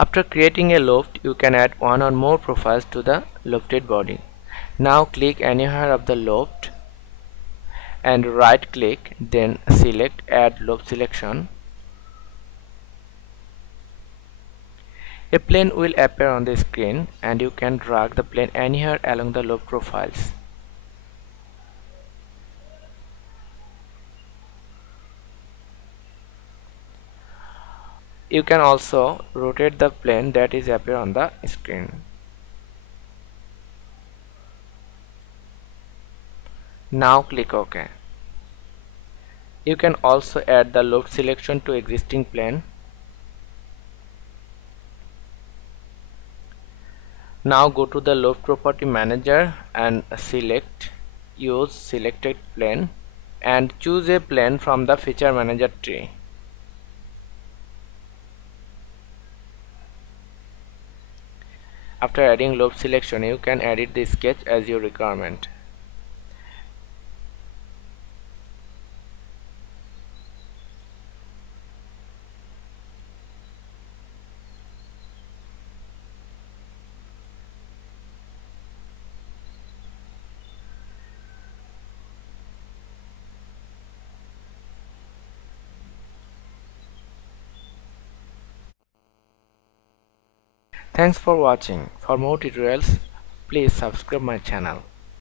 After creating a loft, you can add one or more profiles to the lofted body. Now click anywhere of the loft and right click, then select Add Loft Selection. A plane will appear on the screen and you can drag the plane anywhere along the loft profiles. You can also rotate the plane that is appear on the screen. Now click OK. You can also add the loft selection to existing plane. Now go to the loft property manager and select Use Selected Plane and choose a plane from the feature manager tree. After adding loft selection, you can edit the sketch as your requirement. Thanks for watching. For more tutorials, please subscribe my channel.